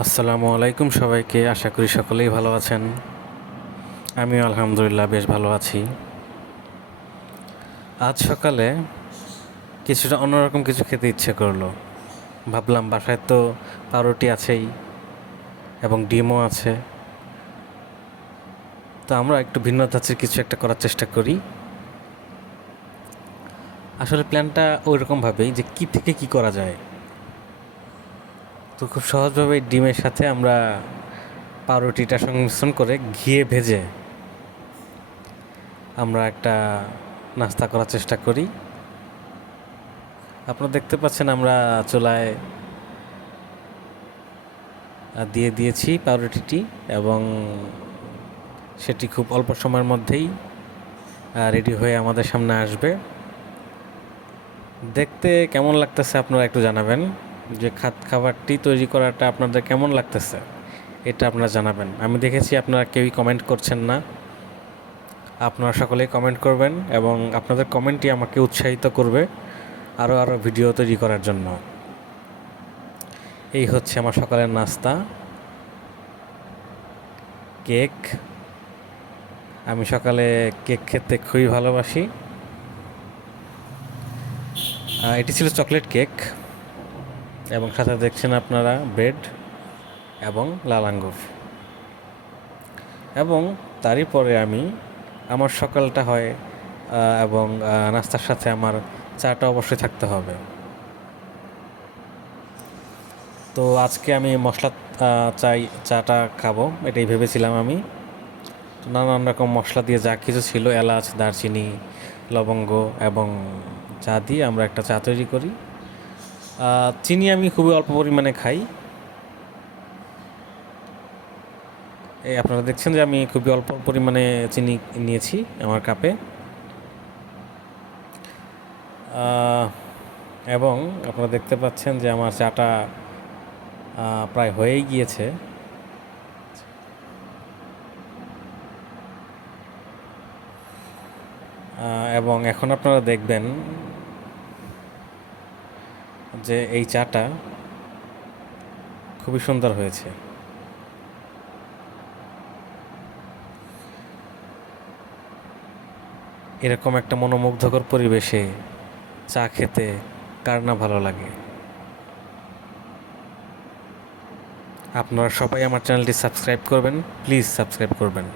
আসসালামু আলাইকুম সবাইকে। আশা করি সকলেই ভালো আছেন। আমিও আলহামদুলিল্লাহ বেশ ভালো আছি। আজ সকালে কিছুটা অন্যরকম কিছু খেতে ইচ্ছে করলো। ভাবলাম বাসায় তো পাউরুটি আছেই এবং ডিমও আছে, তো আমরা একটু ভিন্ন ধাঁচের কিছু একটা করার চেষ্টা করি। আসলে প্ল্যানটা ওই রকমভাবেই যে কী থেকে কী করা যায়। তো খুব সহজভাবে ডিমের সাথে আমরা পাউরুটিটা সংমিশ্রণ করে ঘিয়ে ভেজে আমরা একটা নাস্তা করার চেষ্টা করি। আপনারা দেখতে পাচ্ছেন আমরা চুলায় দিয়ে দিয়েছি পাউরুটিটি এবং সেটি খুব অল্প সময়ের মধ্যেই রেডি হয়ে আমাদের সামনে আসবে। দেখতে কেমন লাগতেছে আপনারা একটু জানাবেন, যে খাবারটি তৈরি করাটা আপনাদের কেমন লাগতেছে এটা আপনারা জানাবেন। আমি দেখেছি আপনারা কেউই কমেন্ট করছেন না, আপনারা সকলেই কমেন্ট করবেন এবং আপনাদের কমেন্টই আমাকে উৎসাহিত করবে আরও ভিডিও তৈরি করার জন্য। এই হচ্ছে আমার সকালের নাস্তা, কেক। আমি সকালে কেক খেতে খুবই ভালোবাসি। এটি ছিল চকলেট কেক এবং সাথে দেখছেন আপনারা ব্রেড এবং লাল আঙ্গুর। এবং তারই পরে আমি আমার সকালটা হয় এবং নাস্তার সাথে আমার চাটা অবশ্যই থাকতে হবে। তো আজকে আমি মশলা চাটা খাবো এটাই ভেবেছিলাম আমি। নানান রকম মশলা দিয়ে যা কিছু ছিল, এলাচ, দারচিনি, লবঙ্গ এবং চা দিয়ে আমরা একটা চা তৈরি করি। চিনি আমি খুবই অল্প পরিমাণে খাই। এই আপনারা দেখছেন যে আমি খুবই অল্প পরিমাণে চিনি নিয়েছি আমার কাপে। এবং আপনারা দেখতে পাচ্ছেন যে আমার চাটা প্রায় হয়েই গিয়েছে। এবং এখন আপনারা দেখবেন যে এই চাটা খুবই সুন্দর হয়েছে। এরকম একটা মনোমুগ্ধকর পরিবেশে চা খেতে কার না ভালো লাগে। আপনারা সবাই আমার চ্যানেলটি সাবস্ক্রাইব করবেন, প্লিজ সাবস্ক্রাইব করবেন।